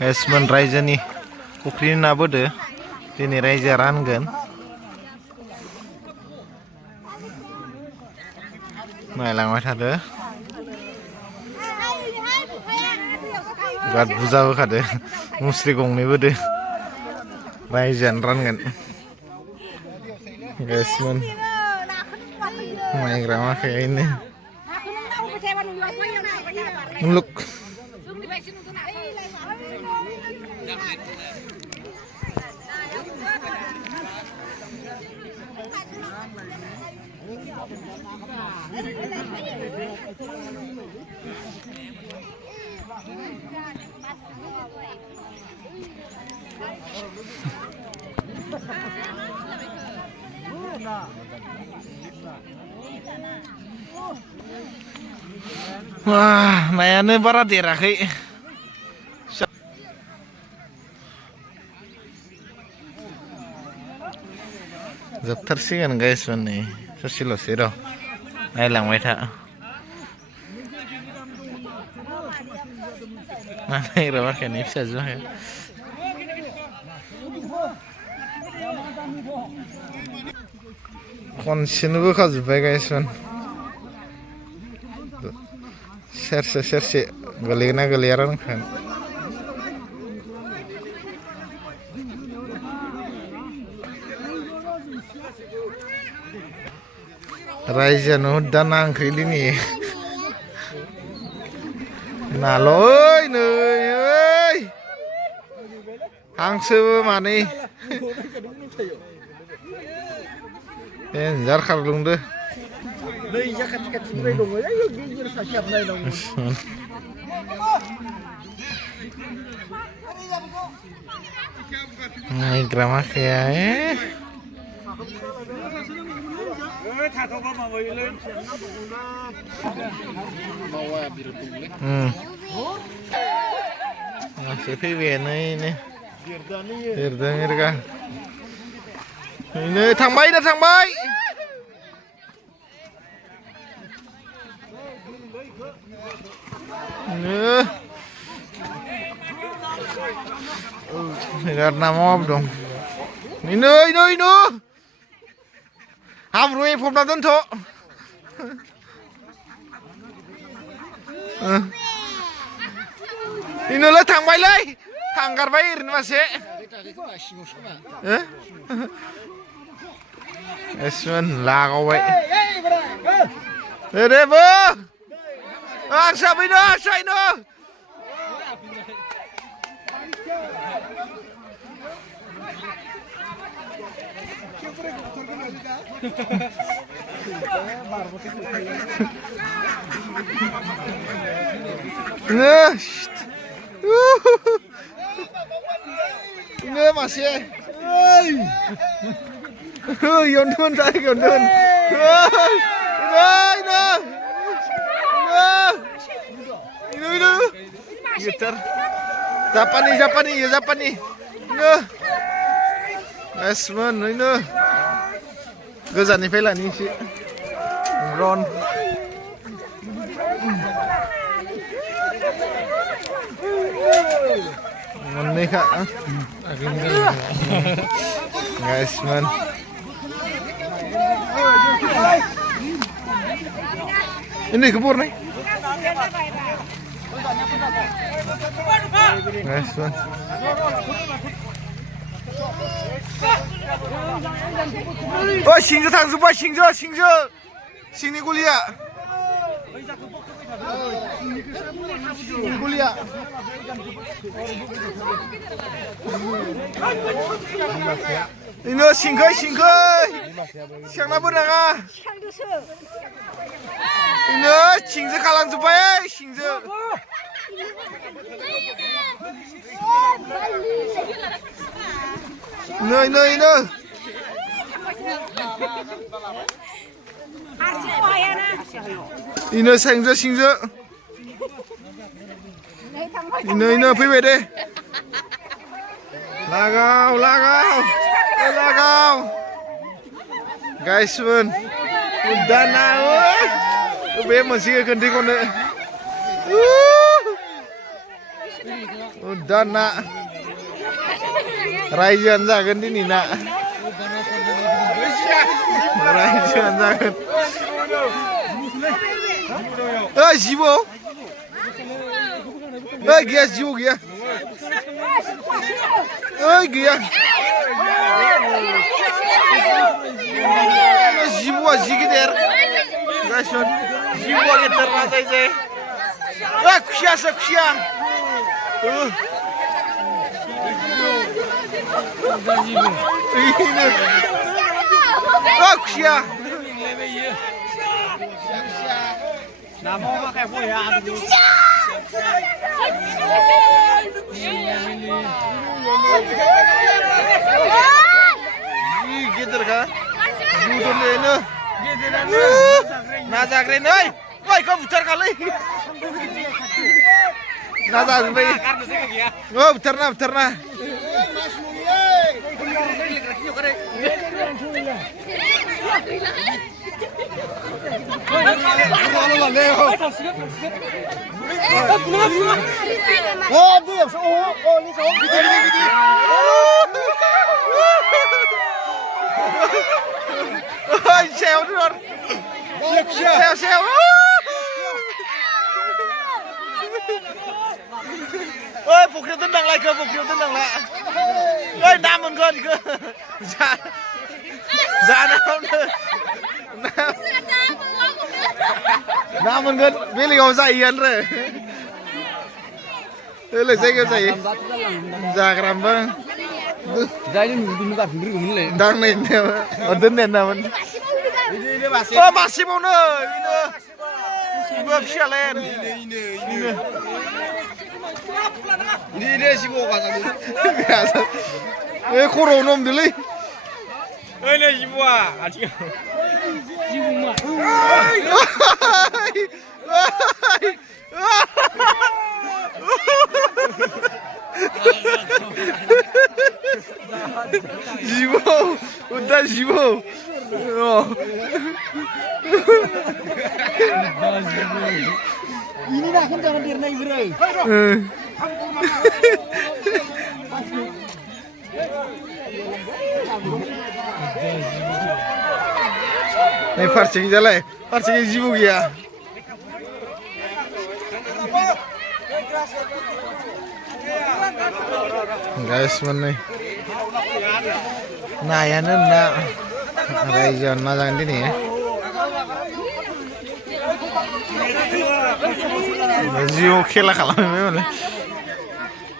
गाइसमोन रायजोनि फुख्रिनि ना बोदो दिनै रायजोआ रानगोन नायलांबाय थादो बिराद बुरजा होखादो मुस्रि गंनै बोदो रायजोआनो रानगोन गाइसमोन माइग्रा माखायनो मुलुग wah nayaनो बारा देराखै जोबथारसिगोन गाइसमोन नै ससेल'सै र' नायलांबाय था नायग्रा माखायानो फिसाजो माखाया खनसेनो बोखाजोब्बाय गाइसमोन सेरसे सेरसे गोलैगोन ना गोलैया रानखागोन रायजोआनो हुद्दा ना ओंख्रि दिनै नाल' नै ओइ हांसोबो मानै देन्जार खारग्लुंदो नायग्रा माखाया masih fैबायानो देरदों एरगा नै थांबाय दा थांबाय बिराद ना मावाबो दं नै हाब्रु एफबना दोनथ' इनोलाय थांबायलै थांगारबाय ओरैनो मासे एसमोन लागावबाय दे बो आं साबैनो साइनो ini masih yondun saya yondun ini gitar Japani ini Esmon ini गोजाननिफ्राय लानि एसे रन मोननैखा गाइसमोन इनिखौ बरनाय गाइसमोन oh सिंजो थांजोब्बाय सिंनि गलिया गलिया इनो सिंखै सिगांनाबो नाङा इनो सिंजो खालामजोब्बाय सिंजो नै 이너 생저 싱저 이너 फैबाय दे लागाव गाइसमोन दाना बे मोनसे खोन्थैखौनो udah nak rajuan zagen ini nak rajuan zagen jibo gaya jibo gaya gaya jibo aji gider gason jibo gider rasai je kusia kusia kusia nama pakai apa ya gider kah judul ini nazakren oi oi kau putar kali nazakren oh putar na Xèo luôn. Xèo. Ơi, phục hiệu tân đằng lại cơ, phục hiệu tân đằng lại. Ơi, nam một con cơ. Dạ nam nữa. Nam một con, biết liều dạy hiền rồi. Đây là dây cái gì? Dạ làm vâng. Đang lên ở đến nền nào mình masih mau nih ini gua bisa len ini sih gua kasih biasa koronom dulu ini sih gua aja Jibo, udah Jibo. Oh. Ini dah kan jangan dirnai bro. Nih parcing jalan, parcing Jibo ya. Guys, mana? Nah, ya nana, rajuan mazang ini ya. Jiu kela kalau memang.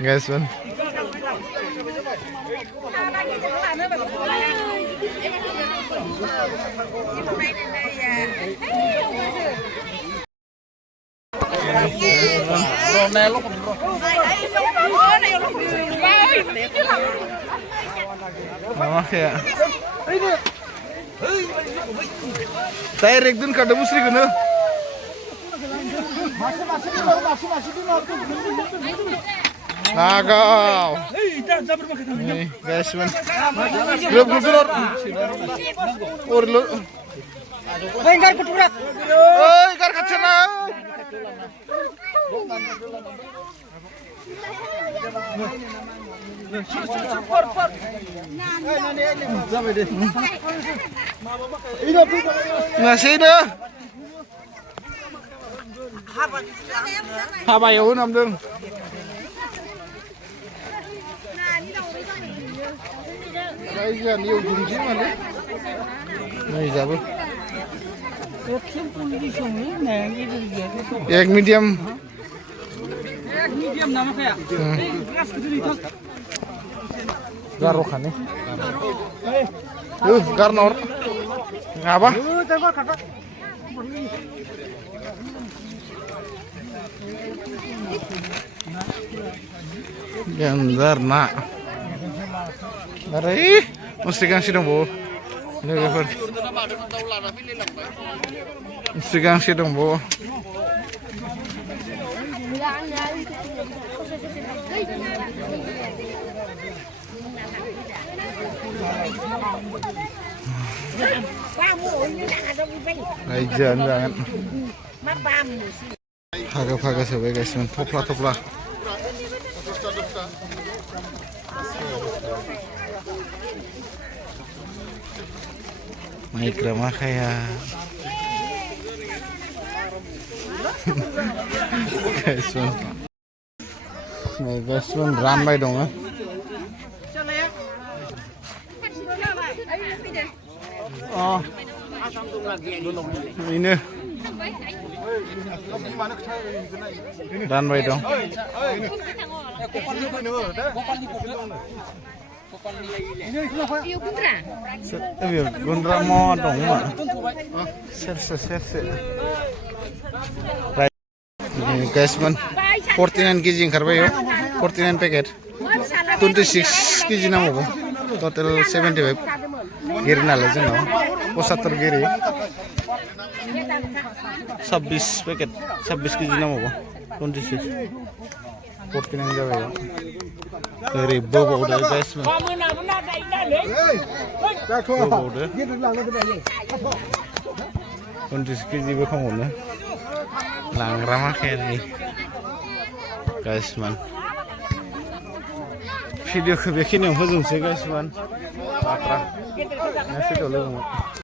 Guys, man. Oh ya. Saya rekdun kada musri guna. Nagau. Nih, guys, man. Grup Orlo. Enggar kuturak. Oi, enggar kacana. Nasi dah. Apa ya nam dong. Rajuan yêu jumji mana? Nih jabo. Ek medium. Medium nama kaya. Garo khane. Garnor. Ngapa? Gandar nak. Aray, mesti kang sidong bo. Ini apa? Mesti kang sidong bo. Rajuan banget. Haga sebagai guys, topla. नायग्रा माखाया गाइसमोन रानबाय दङ बेनो रानबाय दं गुन्द्रा म दङ सेरसे सेरसे गाइसमोन 49 केजि ओंखारबाय 49 पेकेट 26 केजि नांबावगौ टटेल 75 गिरि नालाय जोंनाव 75 गिरि 26 पेकेट 26 केजि नांबावगौ 26 49 जाबाय ओरै बोबावदो गाइसमोन बोबावदो 26 केजि बोखांहरनो लांग्रा माखायानि गाइसमोन भिडिअखौ बेखिनियाव फोजोबनोसै गाइसमोन बाथ्रा नेक्स्ट भिडिअ लोगो मोन